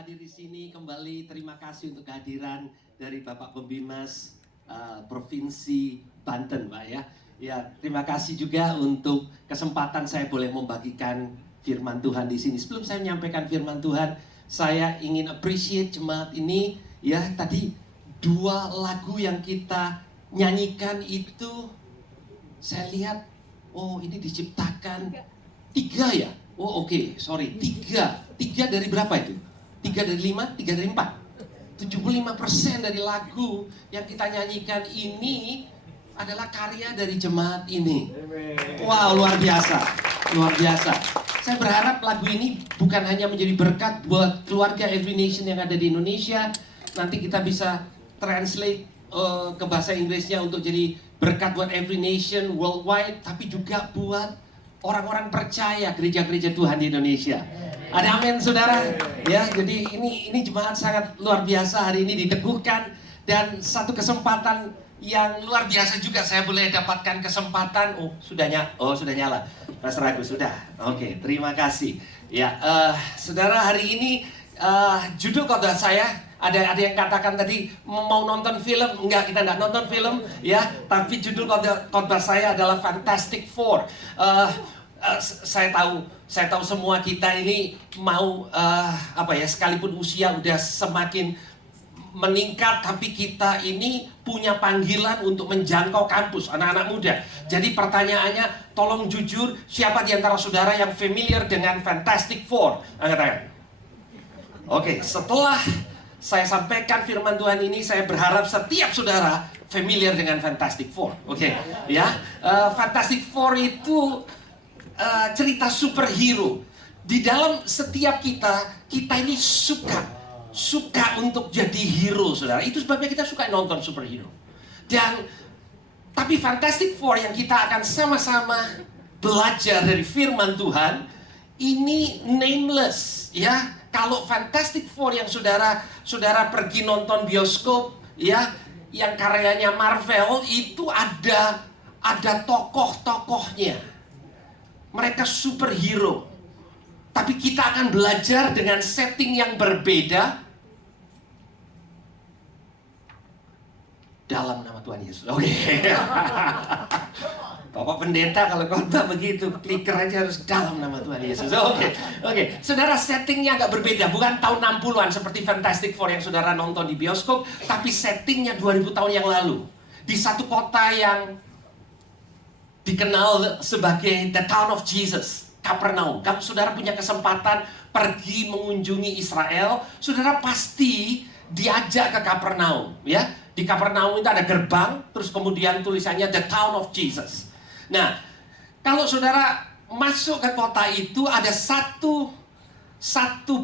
hadir di sini kembali. Terima kasih untuk kehadiran dari Bapak Pembimas Provinsi Banten, Pak ya. Ya, terima kasih juga untuk kesempatan saya boleh membagikan firman Tuhan di sini. Sebelum saya menyampaikan firman Tuhan, saya ingin appreciate jemaat ini. Ya, tadi 2 lagu yang kita nyanyikan itu saya lihat, oh ini diciptakan 3 ya. Oh oke, sorry, 3 dari berapa itu? 3 dari 5, 3 dari 4. 75% dari lagu yang kita nyanyikan ini adalah karya dari jemaat ini. Wow, luar biasa, luar biasa. Saya berharap lagu ini bukan hanya menjadi berkat buat keluarga Every Nation yang ada di Indonesia. Nanti kita bisa translate ke bahasa Inggrisnya untuk jadi berkat buat Every Nation worldwide, tapi juga buat orang-orang percaya gereja-gereja Tuhan di Indonesia. Ada amin, saudara? Ya, jadi ini jemaat sangat luar biasa hari ini diteguhkan, dan satu kesempatan yang luar biasa juga saya boleh dapatkan kesempatan. Sudah nyala. Mas Ragu sudah. Oke, terima kasih. Ya, saudara, hari ini judul khotbah saya ada yang katakan tadi mau nonton film. Enggak, kita enggak nonton film ya, tapi judul khotbah saya adalah Fantastic Four. Saya tahu semua kita ini mau sekalipun usia udah semakin meningkat, tapi kita ini punya panggilan untuk menjangkau kampus anak-anak muda. Jadi pertanyaannya, tolong jujur, siapa di antara saudara yang familiar dengan Fantastic Four? Angkat tangan. Oke, setelah saya sampaikan firman Tuhan ini, saya berharap setiap saudara familiar dengan Fantastic Four. Oke, ya. Fantastic Four itu cerita superhero. Di dalam setiap kita ini suka untuk jadi hero, saudara. Itu sebabnya kita suka nonton superhero. Tapi Fantastic Four yang kita akan sama-sama belajar dari firman Tuhan ini nameless, ya. Kalau Fantastic Four yang saudara pergi nonton bioskop, ya, yang karyanya Marvel, itu ada tokoh-tokohnya. Mereka superhero. Tapi kita akan belajar dengan setting yang berbeda dalam nama Tuhan Yesus. Oke. Bapak pendeta kalau khotbah begitu, clicker aja harus dalam nama Tuhan Yesus. Oke. Saudara, settingnya agak berbeda. Bukan tahun 60-an seperti Fantastic Four yang saudara nonton di bioskop, tapi settingnya 2000 tahun yang lalu. Di satu kota yang dikenal sebagai The Town of Jesus, Kapernaum. Kalau saudara punya kesempatan pergi mengunjungi Israel, saudara pasti diajak ke Kapernaum, ya. Di Kapernaum itu ada gerbang, terus kemudian tulisannya The Town of Jesus. Nah, kalau saudara masuk ke kota itu, ada satu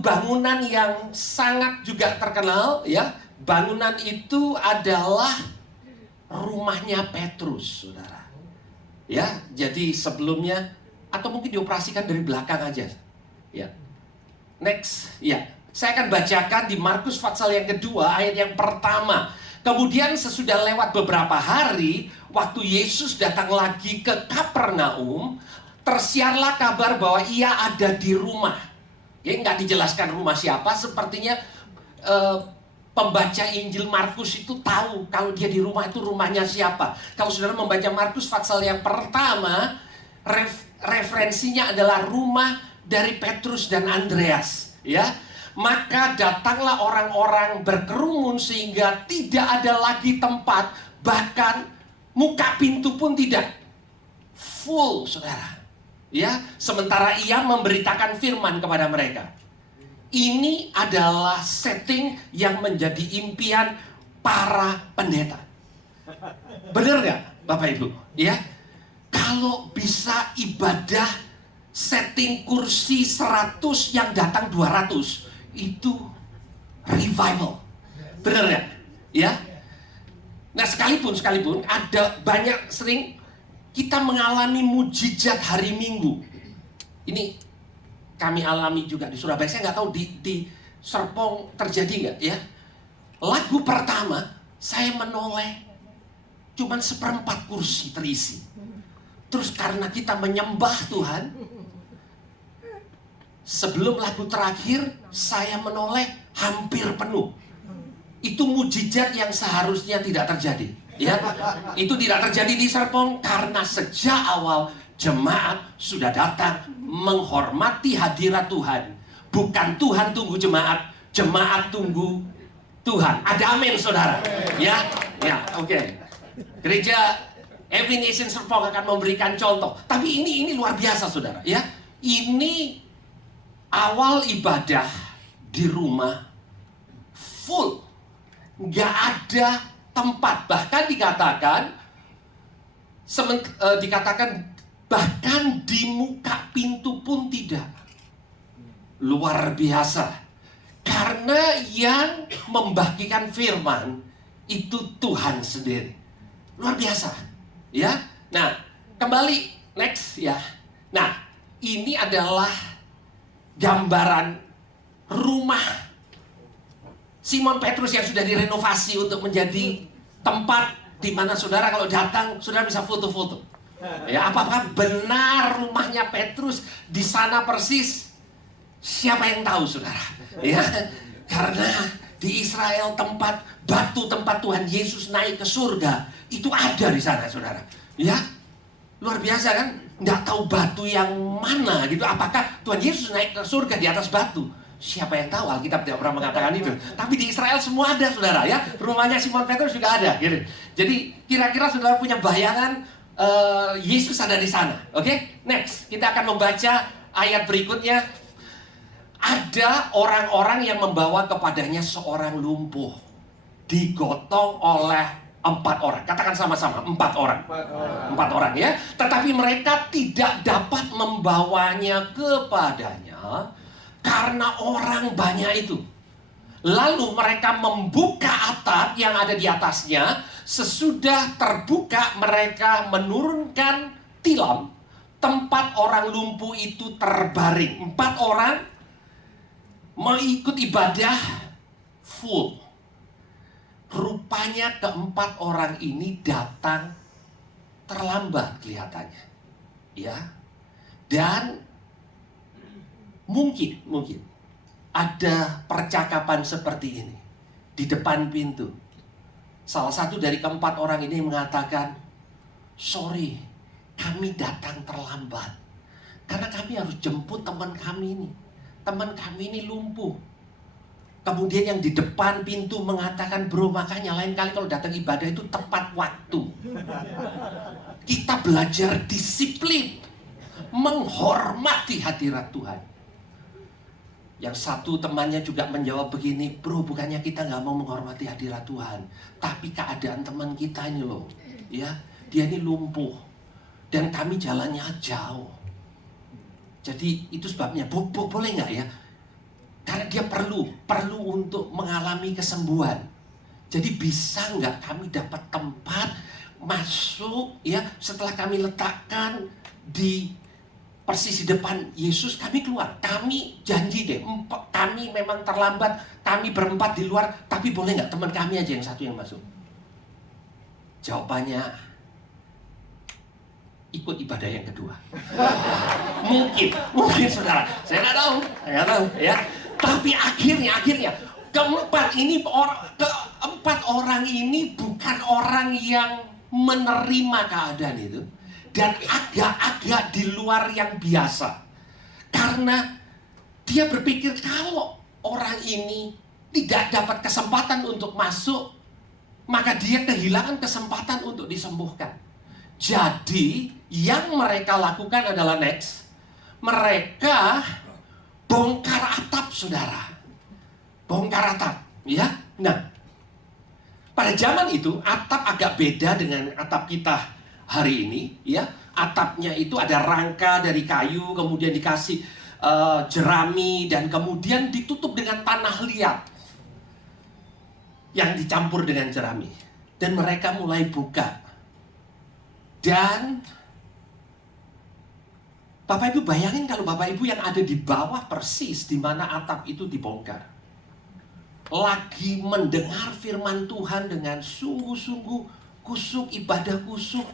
bangunan yang sangat juga terkenal, ya. Bangunan itu adalah rumahnya Petrus, saudara. Ya, jadi sebelumnya atau mungkin dioperasikan dari belakang aja. Ya. Next, ya. Saya akan bacakan di Markus pasal yang kedua ayat yang pertama. Kemudian sesudah lewat beberapa hari, waktu Yesus datang lagi ke Kapernaum, tersiarlah kabar bahwa ia ada di rumah. Ya, nggak dijelaskan rumah siapa, sepertinya pembaca Injil Markus itu tahu kalau dia di rumah itu rumahnya siapa. Kalau saudara membaca Markus pasal yang pertama, referensinya adalah rumah dari Petrus dan Andreas, ya. Maka datanglah orang-orang berkerumun sehingga tidak ada lagi tempat, bahkan muka pintu pun tidak. Full, saudara. Ya, sementara ia memberitakan firman kepada mereka. Ini adalah setting yang menjadi impian para pendeta. Benar nggak, Bapak Ibu? Ya, kalau bisa ibadah setting kursi 100 yang datang 200, itu revival. Benar nggak? Ya. Nah, sekalipun ada banyak sering kita mengalami mujizat hari Minggu. Ini kami alami juga di Surabaya. Saya nggak tahu di Serpong terjadi nggak, ya. Lagu pertama saya menoleh cuman 1/4 kursi terisi. Terus karena kita menyembah Tuhan, sebelum lagu terakhir saya menoleh hampir penuh. Itu mujizat yang seharusnya tidak terjadi. Ya, itu tidak terjadi di Serpong karena sejak awal jemaat sudah datang menghormati hadirat Tuhan. Bukan Tuhan tunggu jemaat, jemaat tunggu Tuhan. Ada amin, saudara? Ya, ya, oke. Gereja Every Nation Serpong akan memberikan contoh. Tapi ini luar biasa, saudara. Ya, ini awal ibadah di rumah full, nggak ada tempat. Bahkan dikatakan bahkan di muka pintu pun tidak. Luar biasa. Karena yang membagikan firman itu Tuhan sendiri. Luar biasa. Ya. Nah, kembali next ya. Nah, ini adalah gambaran rumah Simon Petrus yang sudah direnovasi untuk menjadi tempat di mana saudara kalau datang, saudara bisa foto-foto. Ya, apakah benar rumahnya Petrus di sana persis? Siapa yang tahu, saudara? Ya, karena di Israel batu tempat Tuhan Yesus naik ke surga itu ada di sana, saudara. Ya, luar biasa kan? Nggak tahu batu yang mana gitu. Apakah Tuhan Yesus naik ke surga di atas batu? Siapa yang tahu? Alkitab tidak pernah mengatakan itu. Tapi di Israel semua ada, saudara. Ya, rumahnya Simon Petrus juga ada. Gitu. Jadi kira-kira saudara punya bayangan Yesus ada di sana. Oke? Next, kita akan membaca ayat berikutnya. Ada orang-orang yang membawa kepadanya seorang lumpuh, digotong oleh 4 orang. Katakan sama-sama, 4 orang. 4 orang ya. Tetapi mereka tidak dapat membawanya kepadanya karena orang banyak itu. Lalu mereka membuka atap yang ada di atasnya. Sesudah terbuka, mereka menurunkan tilam. Tempat orang lumpuh itu terbaring. 4 orang mau ikut ibadah full. Rupanya keempat orang ini datang terlambat kelihatannya. Ya. Dan mungkin ada percakapan seperti ini di depan pintu. Salah satu dari keempat orang ini mengatakan, sorry, kami datang terlambat karena kami harus jemput teman kami ini. Teman kami ini lumpuh. Kemudian yang di depan pintu mengatakan, bro, makanya lain kali kalau datang ibadah itu tepat waktu. Kita belajar disiplin, menghormati hadirat Tuhan. Yang satu temannya juga menjawab begini, bro, bukannya kita nggak mau menghormati hadirat Tuhan, tapi keadaan teman kita ini loh, ya, dia ini lumpuh dan kami jalannya jauh. Jadi itu sebabnya, boleh nggak ya? Karena dia perlu untuk mengalami kesembuhan. Jadi bisa nggak kami dapat tempat masuk ya, setelah kami letakkan di persis di depan Yesus, kami keluar. Kami janji deh, kami memang terlambat, kami berempat di luar, tapi boleh nggak teman kami aja yang satu yang masuk? Jawabannya, ikut ibadah yang kedua. Mungkin saudara, saya nggak tahu ya. Tapi akhirnya keempat orang ini bukan orang yang menerima keadaan itu. Dan agak-agak di luar yang biasa. Karena dia berpikir kalau orang ini tidak dapat kesempatan untuk masuk, maka dia kehilangan kesempatan untuk disembuhkan. Jadi yang mereka lakukan adalah next, mereka bongkar atap, saudara. Bongkar atap, ya. Nah, pada zaman itu atap agak beda dengan atap kita hari ini, ya. Atapnya itu ada rangka dari kayu, kemudian dikasih jerami, dan kemudian ditutup dengan tanah liat yang dicampur dengan jerami. Dan mereka mulai buka. Dan Bapak Ibu bayangin kalau Bapak Ibu yang ada di bawah persis di mana atap itu dibongkar, lagi mendengar firman Tuhan dengan sungguh-sungguh kusuk, ibadah kusuk.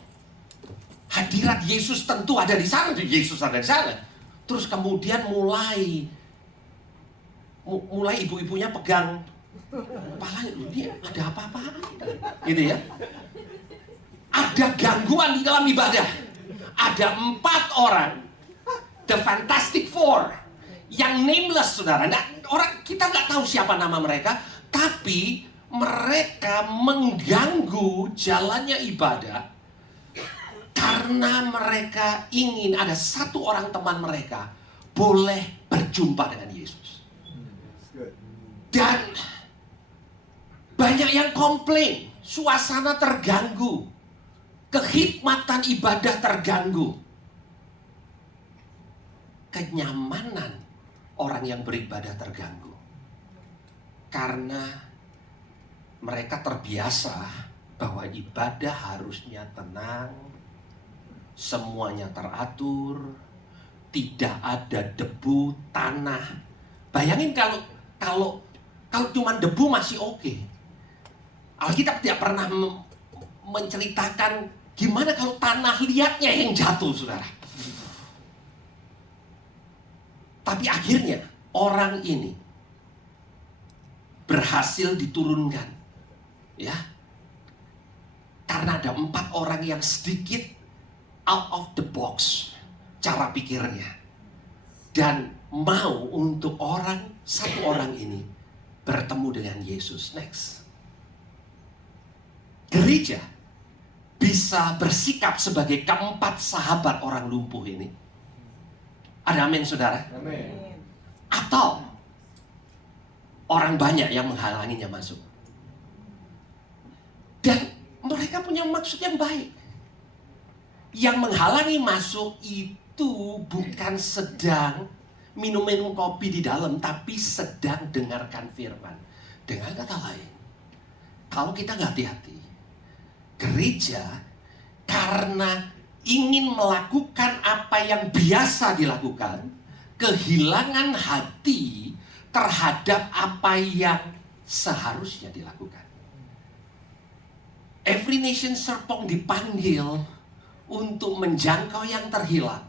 Hadirat Yesus tentu ada di sana, Yesus ada di sana. Terus kemudian mulai mulai ibu-ibunya pegang kepalanya, ini ada apa-apaan gitu ya. Ada gangguan di dalam ibadah. Ada 4 orang, the Fantastic Four, yang nameless, saudara. Kita nggak tahu siapa nama mereka, tapi mereka mengganggu jalannya ibadah karena mereka ingin ada 1 orang teman mereka boleh berjumpa dengan Yesus. Dan banyak yang komplain, suasana terganggu, kehikmatan ibadah terganggu, kenyamanan orang yang beribadah terganggu. Karena mereka terbiasa bahwa ibadah harusnya tenang, semuanya teratur, tidak ada debu, tanah. Bayangin kalau cuma debu masih oke. Alkitab tidak pernah menceritakan gimana kalau tanah liatnya yang jatuh, saudara. Tapi akhirnya orang ini berhasil diturunkan, ya, karena ada 4 orang yang sedikit out of the box cara pikirnya, dan mau untuk 1 orang ini bertemu dengan Yesus. Next, gereja bisa bersikap sebagai keempat sahabat orang lumpuh ini. Ada amin, saudara? Amin. Atau orang banyak yang menghalanginya masuk. Dan mereka punya maksud yang baik. Yang menghalangi masuk itu bukan sedang minum-minum kopi di dalam, tapi sedang dengarkan firman. Dengan kata lain, kalau kita nggak hati-hati, gereja karena ingin melakukan apa yang biasa dilakukan, kehilangan hati terhadap apa yang seharusnya dilakukan. Every Nation Serpong dipanggil untuk menjangkau yang terhilang,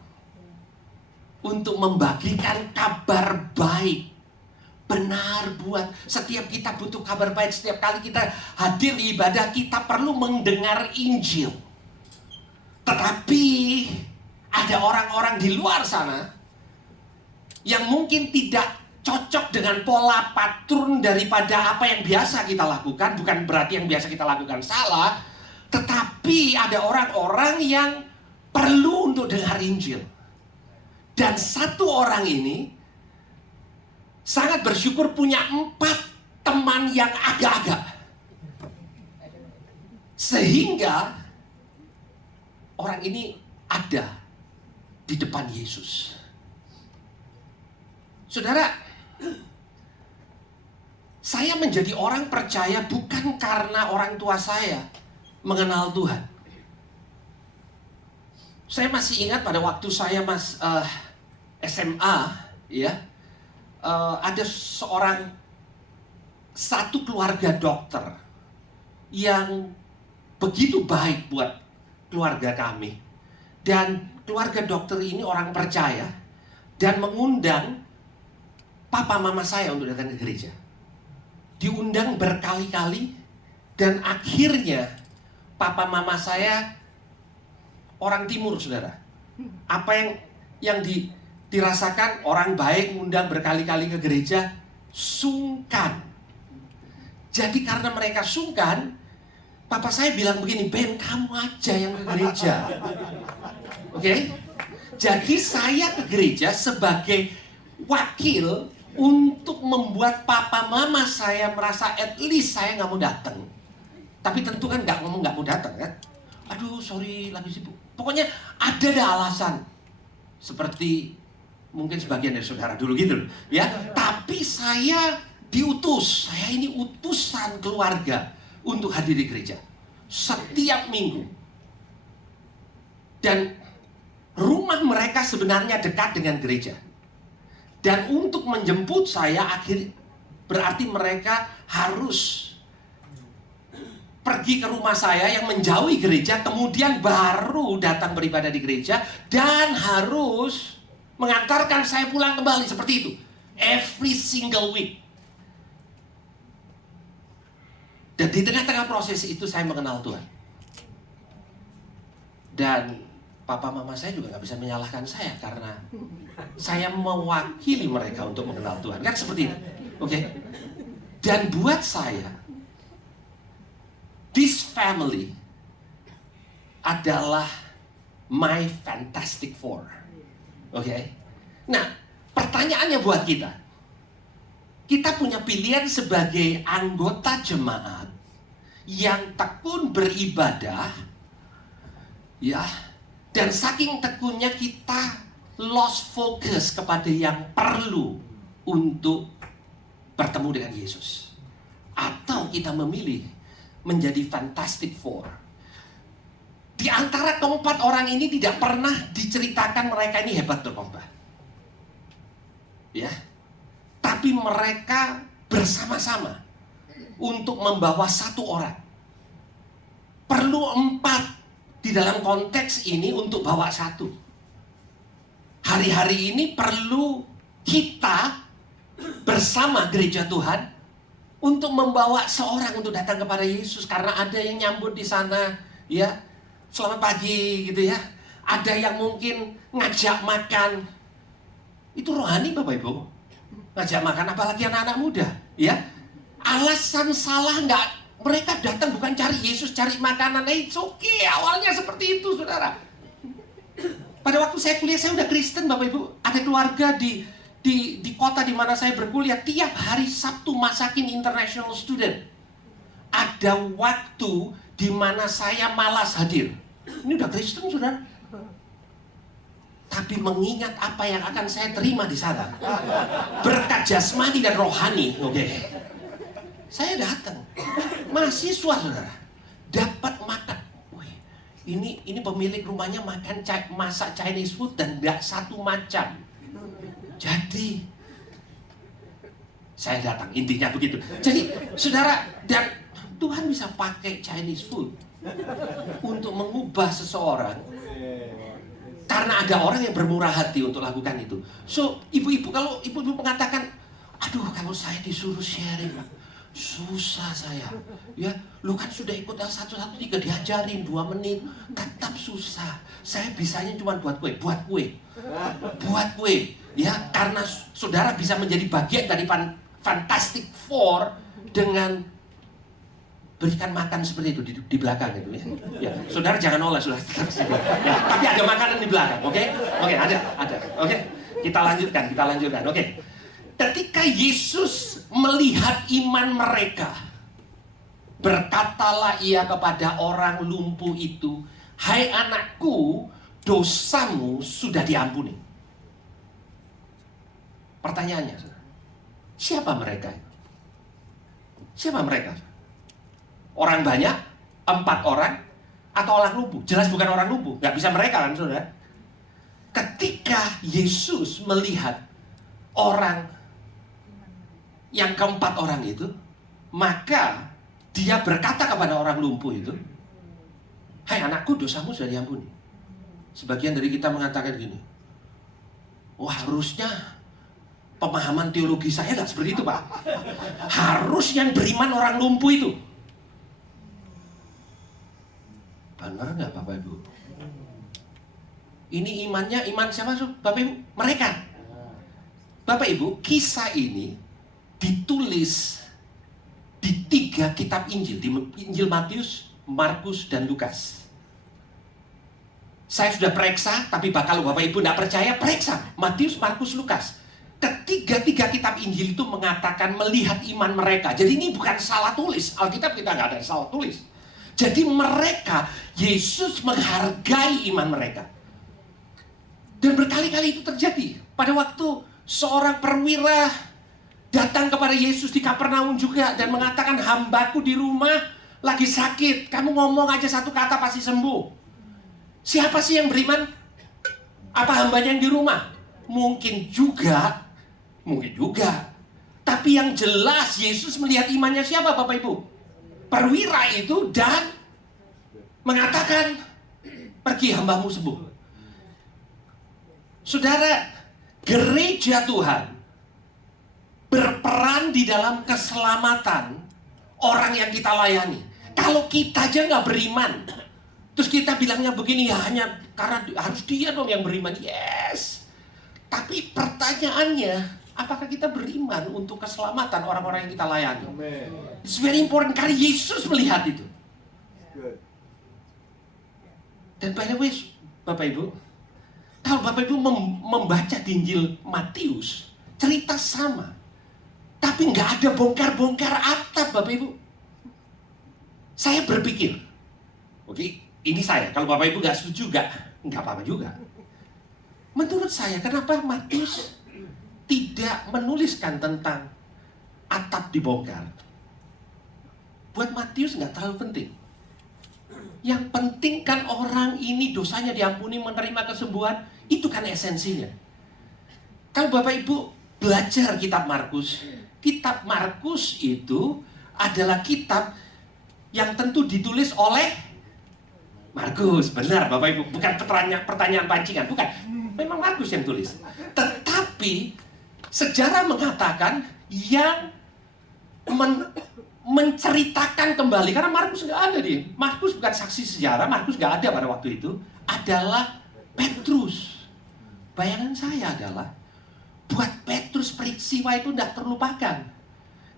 untuk membagikan kabar baik. Benar, buat setiap kita butuh kabar baik. Setiap kali kita hadir di ibadah, kita perlu mendengar Injil. Tetapi ada orang-orang di luar sana yang mungkin tidak cocok dengan pola pattern daripada apa yang biasa kita lakukan. Bukan berarti yang biasa kita lakukan salah, tetapi ada orang-orang yang perlu untuk dengar Injil. Dan 1 orang ini sangat bersyukur punya 4 teman yang agak-agak, sehingga orang ini ada di depan Yesus. Saudara, saya menjadi orang percaya bukan karena orang tua saya mengenal Tuhan. Saya masih ingat pada waktu saya SMA, ya, ada satu keluarga dokter yang begitu baik buat keluarga kami. Dan keluarga dokter ini orang percaya dan mengundang papa mama saya untuk datang ke gereja. Diundang berkali-kali, dan akhirnya papa mama saya orang timur, saudara. Apa yang dirasakan orang baik ngundang berkali-kali ke gereja, sungkan. Jadi karena mereka sungkan, papa saya bilang begini, Ben, kamu aja yang ke gereja. Oke? Jadi saya ke gereja sebagai wakil untuk membuat papa mama saya merasa at least saya nggak mau datang. Tapi tentu kan nggak ngomong nggak mau datang kan? Aduh, sorry, lagi sibuk. Pokoknya ada alasan. Seperti mungkin sebagian dari saudara dulu gitu loh, ya. Tapi saya diutus, saya ini utusan keluarga untuk hadir di gereja setiap minggu. Dan rumah mereka sebenarnya dekat dengan gereja. Dan untuk menjemput saya berarti mereka harus pergi ke rumah saya yang menjauhi gereja, kemudian baru datang beribadah di gereja, dan harus mengantarkan saya pulang kembali, seperti itu. Every single week. Dan di tengah-tengah proses itu saya mengenal Tuhan. Dan papa mama saya juga nggak bisa menyalahkan saya karena saya mewakili mereka untuk mengenal Tuhan. Kan seperti itu. Oke. Dan buat saya, this family adalah my Fantastic Four. Oke. Nah, pertanyaannya buat kita. Kita punya pilihan sebagai anggota jemaat yang tekun beribadah, ya, dan saking tekunnya kita lost focus kepada yang perlu untuk bertemu dengan Yesus. Atau kita memilih menjadi Fantastic Four. Di antara keempat orang ini tidak pernah diceritakan mereka ini hebat berkhotbah. Ya. Tapi mereka bersama-sama untuk membawa satu orang. Perlu 4 di dalam konteks ini untuk bawa satu. Hari-hari ini perlu kita bersama gereja Tuhan untuk membawa seorang untuk datang kepada Yesus. Karena ada yang nyambut di sana, ya, selamat pagi gitu ya. Ada yang mungkin ngajak makan. Itu rohani Bapak Ibu. Ngajak makan, apalagi anak-anak muda, ya. Alasan salah nggak, mereka datang bukan cari Yesus, cari makanan. It's okay, awalnya seperti itu, saudara. Pada waktu saya kuliah, saya udah Kristen, Bapak Ibu. Ada keluarga di kota di mana saya berkuliah, tiap hari Sabtu masakin international student. Ada waktu di mana saya malas hadir. Ini udah Kristen, saudara. Tapi mengingat apa yang akan saya terima di sana, berkat jasmani dan rohani, oke. Saya datang, mahasiswa saudara, dapat makan. Wih, ini pemilik rumahnya masak Chinese food dan nggak satu macam. Jadi saya datang, intinya begitu. Jadi saudara, dan Tuhan bisa pakai Chinese food untuk mengubah seseorang. Karena ada orang yang bermurah hati untuk lakukan itu. So, ibu-ibu, kalau ibu-ibu mengatakan, aduh kalau saya disuruh sharing, susah saya. Ya, lu kan sudah ikut L113 diajarin 2 menit, tetap susah. Saya bisanya cuma buat kue. Ya, karena saudara bisa menjadi bagian dari Fantastic Four dengan berikan makan seperti itu di belakang itu ya. Ya, saudara jangan nolak saudara. Ya, tapi ada makanan di belakang, oke? Oke, ada. Oke. Kita lanjutkan. Oke. Ketika Yesus melihat iman mereka, berkatalah ia kepada orang lumpuh itu, "Hai anakku, dosamu sudah diampuni." Pertanyaannya, siapa mereka? Siapa mereka? Orang banyak, 4 orang, atau orang lumpuh? Jelas bukan orang lumpuh, nggak bisa mereka kan saudara. Ketika Yesus melihat orang yang keempat orang itu, maka dia berkata kepada orang lumpuh itu, "Hai anakku, dosamu sudah diampuni." Sebagian dari kita mengatakan gini, wah harusnya pemahaman teologi saya nggak seperti itu Pak. Harus yang beriman orang lumpuh itu. Benar nggak Bapak Ibu? Ini imannya iman siapa Bapak Ibu? Mereka. Bapak Ibu, kisah ini ditulis di 3 kitab Injil, di Injil Matius, Markus, dan Lukas. Saya sudah periksa, tapi bakal Bapak Ibu tidak percaya, periksa Matius, Markus, Lukas. Ketiga kitab Injil itu mengatakan melihat iman mereka. Jadi ini bukan salah tulis. Alkitab kita nggak ada salah tulis. Jadi mereka, Yesus menghargai iman mereka. Dan berkali-kali itu terjadi. Pada waktu seorang perwira datang kepada Yesus di Kapernaum juga dan mengatakan, "Hambaku di rumah lagi sakit. Kamu ngomong aja satu kata pasti sembuh." Siapa sih yang beriman? Apa hambanya yang di rumah? Mungkin juga. Tapi yang jelas Yesus melihat imannya siapa Bapak Ibu? Perwira itu, dan mengatakan, "Pergi, hambamu sembuh." Saudara, gereja Tuhan di dalam keselamatan orang yang kita layani. Kalau kita aja nggak beriman, terus kita bilangnya begini, ya hanya karena harus dia dong yang beriman. Yes. Tapi pertanyaannya, apakah kita beriman untuk keselamatan orang-orang yang kita layani? It's very important, karena Yesus melihat itu. Dan by the way, Bapak Ibu, kalau Bapak Ibu membaca di Injil Matius, cerita sama. Tapi nggak ada bongkar-bongkar atap, Bapak Ibu. Saya berpikir, oke, ini saya. Kalau Bapak Ibu nggak setuju, nggak apa-apa juga. Menurut saya, kenapa Matius tidak menuliskan tentang atap dibongkar? Buat Matius nggak terlalu penting. Yang penting kan orang ini dosanya diampuni, menerima kesembuhan. Itu kan esensinya. Kalau Bapak Ibu belajar kitab Markus itu adalah kitab yang tentu ditulis oleh Markus. Benar Bapak Ibu, bukan pertanyaan pancingan, bukan. Memang Markus yang tulis. Tetapi sejarah mengatakan yang menceritakan kembali, karena Markus nggak ada nih. Markus bukan saksi sejarah, Markus nggak ada pada waktu itu. Adalah Petrus. Bayangan saya adalah buat Petrus peristiwa itu tidak terlupakan.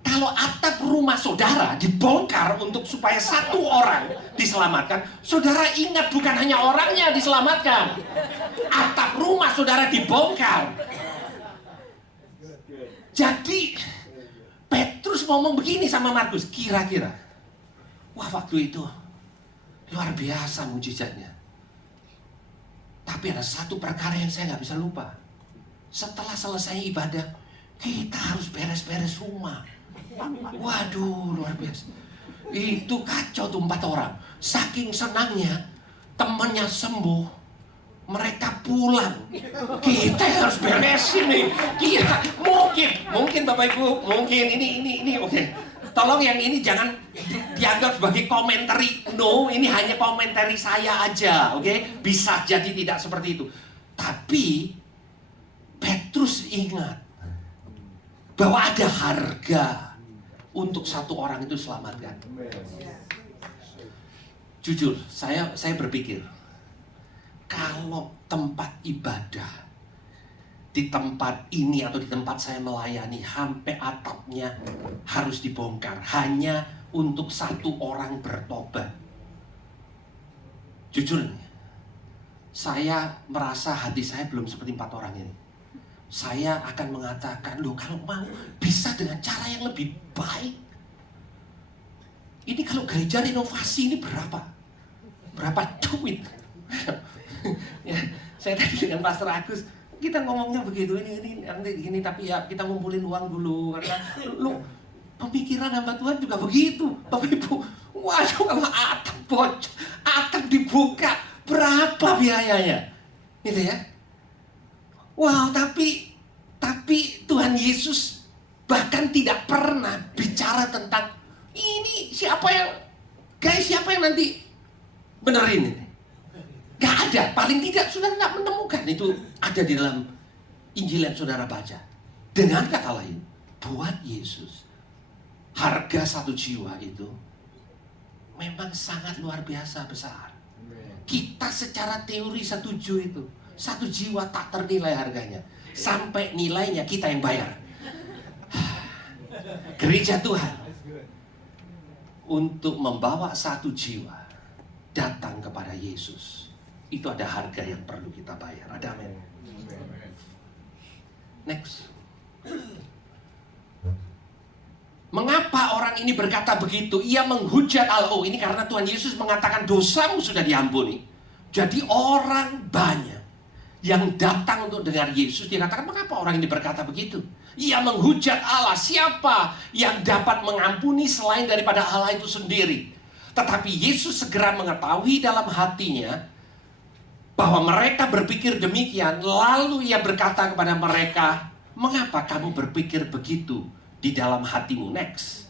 Kalau atap rumah saudara dibongkar untuk supaya satu orang diselamatkan, saudara ingat bukan hanya orangnya diselamatkan. Atap rumah saudara dibongkar. Jadi Petrus ngomong begini sama Markus, kira-kira, wah waktu itu luar biasa mujizatnya. Tapi ada satu perkara yang saya nggak bisa lupa. Setelah selesai ibadah, kita harus beres-beres rumah. Waduh, luar biasa. Itu kacau tuh 4 orang. Saking senangnya, temannya sembuh, mereka pulang. Kita harus beresin nih. Kita mungkin Bapak Ibu, mungkin ini oke. Tolong yang ini jangan dianggap sebagai komentari. No, ini hanya komentari saya aja, oke? Bisa jadi tidak seperti itu. Tapi Petrus ingat bahwa ada harga untuk satu orang itu selamatkan. Jujur, saya berpikir, kalau tempat ibadah di tempat ini atau di tempat saya melayani sampai atapnya harus dibongkar hanya untuk satu orang bertobat. Jujur, saya merasa hati saya belum seperti 4 orang ini. Saya akan mengatakan, loh kalau mau bisa dengan cara yang lebih baik. Ini kalau gereja renovasi ini berapa duit? Ya, saya tadi dengan Pastor Agus, kita ngomongnya begitu, ini tapi ya kita ngumpulin uang dulu karena lu pemikiran hamba Tuhan juga begitu. Bapak Ibu, waduh kalau atap bocor, atap dibuka, berapa biayanya? Gitu ya. Wow, tapi Tuhan Yesus bahkan tidak pernah bicara tentang ini siapa yang nanti benerin ini. Gak ada, paling tidak saudara tidak menemukan itu ada di dalam Injil yang saudara baca. Dengan kata lain, buat Yesus harga 1 jiwa itu memang sangat luar biasa besar. Kita secara teori setuju itu. 1 jiwa tak ternilai harganya. Sampai nilainya kita yang bayar. Gereja Tuhan untuk membawa 1 jiwa datang kepada Yesus, itu ada harga yang perlu kita bayar. Ada amin. Next. Mengapa orang ini berkata begitu? Ia menghujat Allah. Oh, ini karena Tuhan Yesus mengatakan dosamu sudah diampuni. Jadi orang banyak yang datang untuk dengar Yesus. Dia katakan, mengapa orang ini berkata begitu? Ia menghujat Allah. Siapa yang dapat mengampuni selain daripada Allah itu sendiri? Tetapi Yesus segera mengetahui dalam hatinya bahwa mereka berpikir demikian. Lalu ia berkata kepada mereka, mengapa kamu berpikir begitu di dalam hatimu? Next.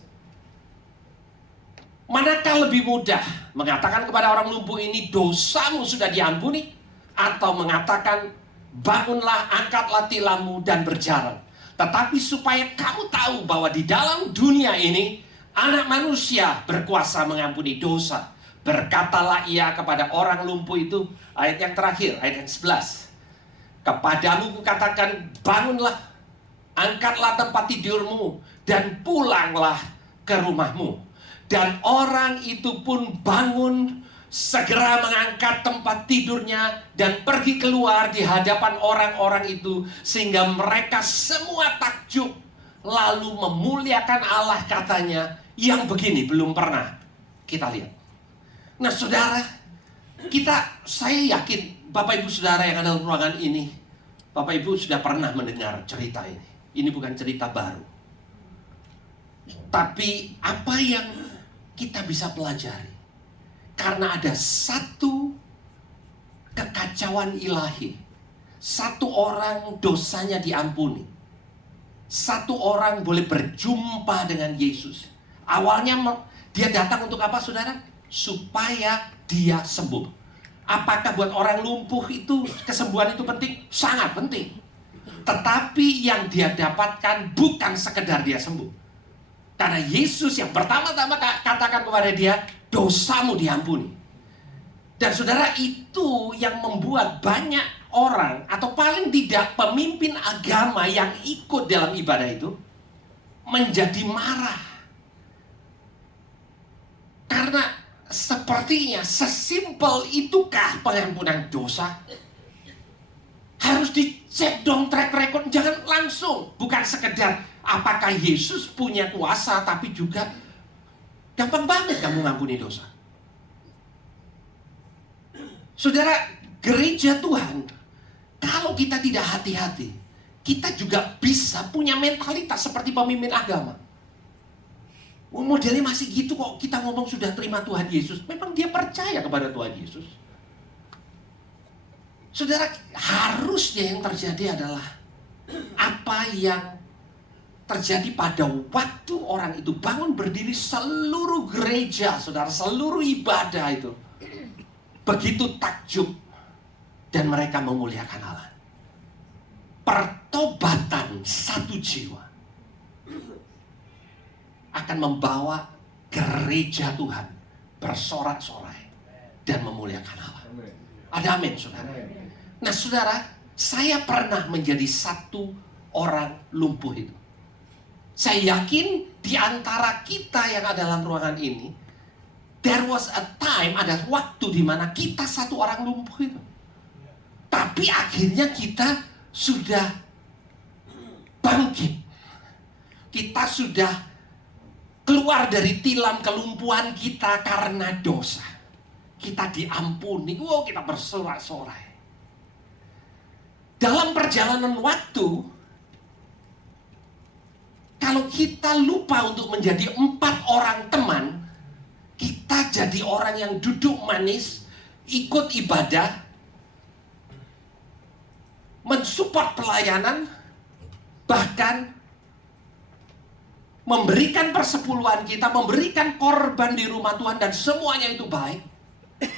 Manakah lebih mudah mengatakan kepada orang lumpuh ini, dosamu sudah diampuni, atau mengatakan, bangunlah, angkatlah tilammu dan berjalan? Tetapi supaya kamu tahu bahwa di dalam dunia ini Anak manusia berkuasa mengampuni dosa. Berkatalah ia kepada orang lumpuh itu, ayat yang terakhir, ayat yang 11. Kepadamu kukatakan, bangunlah, angkatlah tempat tidurmu, dan pulanglah ke rumahmu. Dan orang itu pun bangun, segera mengangkat tempat tidurnya, dan pergi keluar di hadapan orang-orang itu, sehingga mereka semua takjub, lalu memuliakan Allah, katanya, yang begini belum pernah kita lihat. Nah saudara, saya yakin Bapak Ibu Saudara yang ada dalam ruangan ini, Bapak Ibu sudah pernah mendengar cerita ini. Ini bukan cerita baru. Tapi apa yang kita bisa pelajari? Karena ada satu kekacauan ilahi. Satu orang dosanya diampuni. Satu orang boleh berjumpa dengan Yesus. Awalnya dia datang untuk apa saudara? Supaya dia sembuh. Apakah buat orang lumpuh itu kesembuhan itu penting? Sangat penting. Tetapi yang dia dapatkan bukan sekedar dia sembuh. Karena Yesus yang pertama-tama katakan kepada dia, dosamu diampuni. Dan saudara, itu yang membuat banyak orang, atau paling tidak pemimpin agama yang ikut dalam ibadah itu, menjadi marah. Karena sepertinya sesimpel itukah pengampunan dosa? Harus dicek dong track record, jangan langsung. Bukan sekedar apakah Yesus punya kuasa, tapi juga gampang banget kamu mengampuni dosa. Saudara, gereja Tuhan, kalau kita tidak hati-hati, kita juga bisa punya mentalitas seperti pemimpin agama. Modelnya masih gitu kok, kita ngomong sudah terima Tuhan Yesus. Memang dia percaya kepada Tuhan Yesus. Saudara, harusnya yang terjadi adalah apa yang terjadi pada waktu orang itu bangun berdiri, seluruh gereja, saudara, seluruh ibadah itu begitu takjub dan mereka memuliakan Allah. Pertobatan satu jiwa akan membawa gereja Tuhan bersorak-sorai dan memuliakan Allah. Ada amin, saudara. Nah, saudara, saya pernah menjadi satu orang lumpuh itu. Saya yakin di antara kita yang ada dalam ruangan ini, there was a time, ada waktu di mana kita satu orang lumpuh itu. Tapi akhirnya kita sudah bangkit. Kita sudah keluar dari tilam kelumpuhan kita karena dosa. Kita diampuni. Wow, kita bersorak-sorai. Dalam perjalanan waktu, kalau kita lupa untuk menjadi 4 orang teman, kita jadi orang yang duduk manis, ikut ibadah, mensupport pelayanan, bahkan memberikan persepuluhan kita, memberikan korban di rumah Tuhan, dan semuanya itu baik.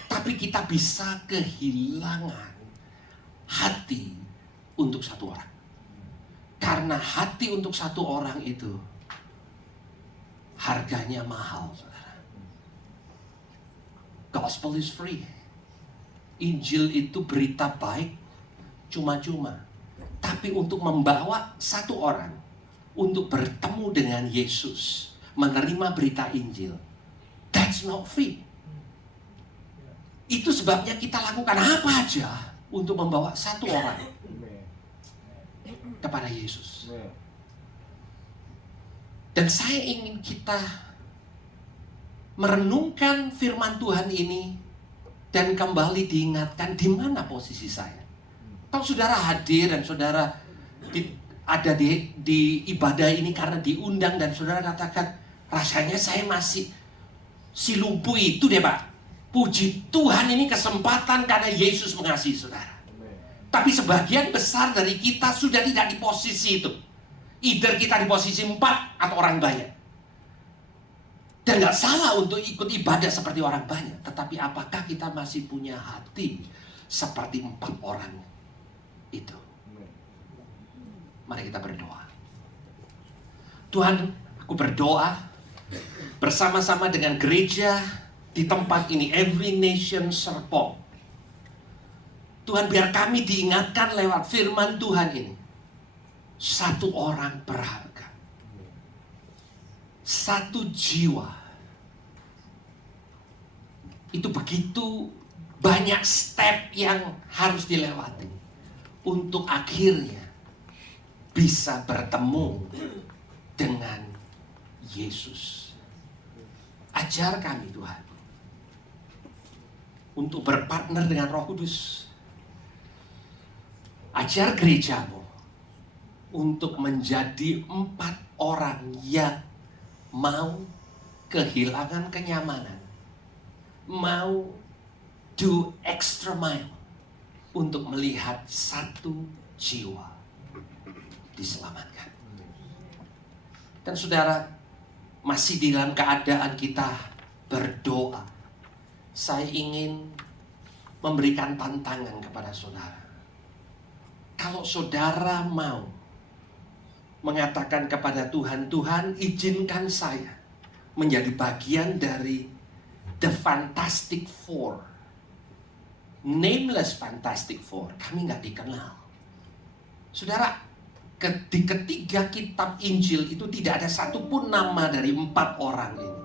Tapi kita bisa kehilangan hati untuk satu orang. Karena hati untuk satu orang itu harganya mahal, saudara. Gospel is free. Injil itu berita baik cuma-cuma. Tapi untuk membawa satu orang untuk bertemu dengan Yesus, menerima berita Injil, that's not free. Itu sebabnya kita lakukan apa aja untuk membawa satu orang kepada Yesus. Dan saya ingin kita merenungkan firman Tuhan ini dan kembali diingatkan di mana posisi saya. Kalau saudara hadir dan saudara ada di ibadah ini karena diundang dan saudara katakan, rasanya saya masih si lumpuh itu deh Pak. Puji Tuhan, ini kesempatan karena Yesus mengasihi saudara. Tapi sebagian besar dari kita sudah tidak di posisi itu. Either kita di posisi 4 atau orang banyak. Dan gak salah untuk ikut ibadah seperti orang banyak. Tetapi apakah kita masih punya hati seperti 4 orang itu? Mari kita berdoa. Tuhan, aku berdoa bersama-sama dengan gereja di tempat ini, Every Nation Serpong. Tuhan, biar kami diingatkan lewat firman Tuhan ini. Satu orang berharga. Satu jiwa. Itu begitu banyak step yang harus dilewati untuk akhirnya bisa bertemu dengan Yesus. Ajar kami Tuhan untuk berpartner dengan Roh Kudus. Ajar gerejamu untuk menjadi 4 orang yang mau kehilangan kenyamanan, mau do extra mile untuk melihat satu jiwa diselamatkan. Dan saudara, masih di dalam keadaan kita berdoa, saya ingin memberikan tantangan kepada saudara. Kalau saudara mau mengatakan kepada Tuhan, Tuhan izinkan saya menjadi bagian dari The Fantastic Four, Nameless Fantastic Four, kami nggak dikenal. Saudara, di ketiga kitab Injil itu tidak ada satupun nama dari 4 orang ini.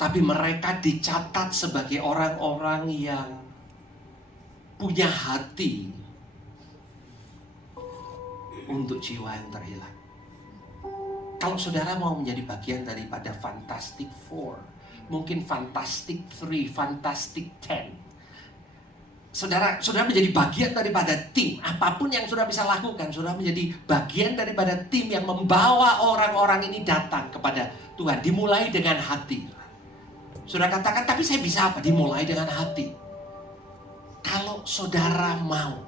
Tapi mereka dicatat sebagai orang-orang yang punya hati untuk jiwa yang terhilang. Kalau saudara mau menjadi bagian daripada Fantastic Four, mungkin Fantastic 3, Fantastic 10, saudara menjadi bagian daripada tim. Apapun yang saudara bisa lakukan, saudara menjadi bagian daripada tim yang membawa orang-orang ini datang kepada Tuhan. Dimulai dengan hati. Saudara katakan, tapi saya bisa apa? Dimulai dengan hati. Kalau saudara mau,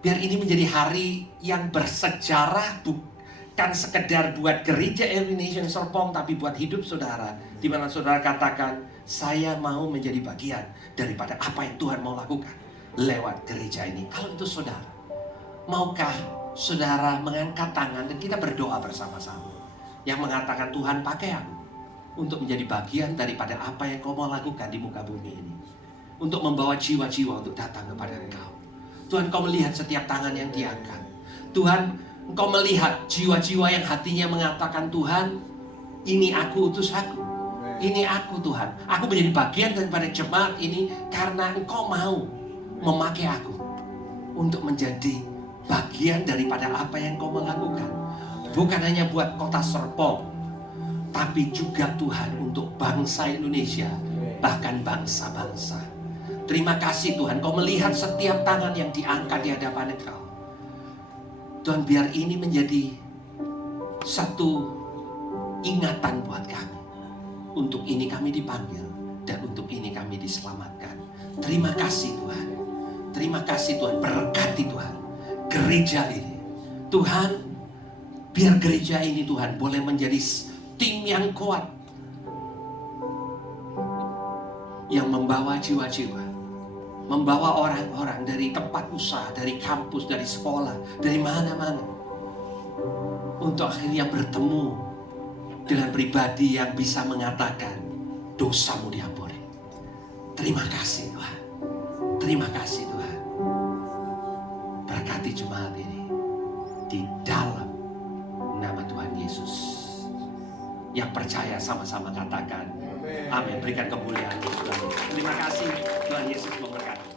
biar ini menjadi hari yang bersejarah, bukan sekedar buat gereja Every Nation Serpong, tapi buat hidup saudara, di mana saudara katakan, saya mau menjadi bagian daripada apa yang Tuhan mau lakukan lewat gereja ini. Kalau itu saudara, maukah saudara mengangkat tangan dan kita berdoa bersama-sama, yang mengatakan, Tuhan pakai aku untuk menjadi bagian daripada apa yang kau mau lakukan di muka bumi ini, untuk membawa jiwa-jiwa untuk datang kepada Engkau. Tuhan, kau melihat setiap tangan yang diangkat. Tuhan, Engkau melihat jiwa-jiwa yang hatinya mengatakan, Tuhan, ini aku, utus aku. Ini aku Tuhan. Aku menjadi bagian daripada jemaat ini karena Engkau mau memakai aku untuk menjadi bagian daripada apa yang Kau melakukan. Bukan hanya buat kota Serpong, tapi juga Tuhan untuk bangsa Indonesia, bahkan bangsa-bangsa. Terima kasih Tuhan, Kau melihat setiap tangan yang diangkat di hadapan Engkau. Tuhan, biar ini menjadi satu ingatan buat kami. Untuk ini kami dipanggil, dan untuk ini kami diselamatkan. Terima kasih Tuhan. Terima kasih Tuhan, berkati Tuhan gereja ini. Tuhan, biar gereja ini Tuhan boleh menjadi tim yang kuat, yang membawa jiwa-jiwa, membawa orang-orang dari tempat usaha, dari kampus, dari sekolah, dari mana-mana, untuk akhirnya bertemu dengan pribadi yang bisa mengatakan dosamu diampuni. Terima kasih Tuhan. Terima kasih Tuhan. Berkati jemaat ini di dalam nama Tuhan Yesus. Yang percaya sama-sama katakan amin. Berikan kemuliaan Tuhan. Terima kasih, Tuhan Yesus memberkati.